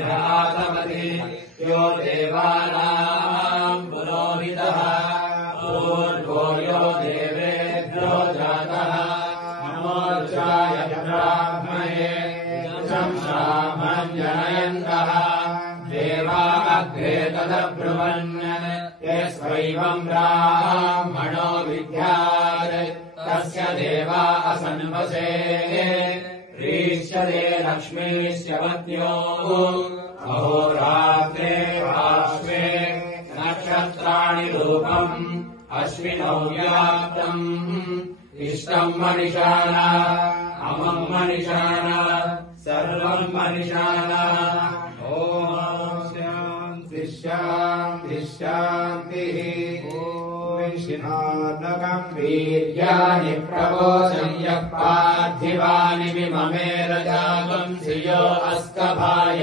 घ्रातमति यो देवानाम् पुरोहितः पूर्वो यो देवेभ्यो जातः नमोर्चाय ब्राह्मणे शंसामञ्जनयन्तः देवा अग्रे तदब्रुवन् यस्वैवम् ब्राह्मणो विद्यात् तस्य देवा असन्वसे ह्रीष्यते लक्ष्मीश्च पत्न्यो अहोरात्रे पार्श्वे नक्षत्राणि रूपम् अश्विनौ व्याप्तम् इष्टम् मनिषाण अमम् मनिषाण सर्वम् मनिषाण ॐ शान्तिः शान्तिः शान्तिः विष्णानकम् वीर्याणि प्रवोचय्यः पार्थिवानि विममेरजातम् धियो अस्तभाय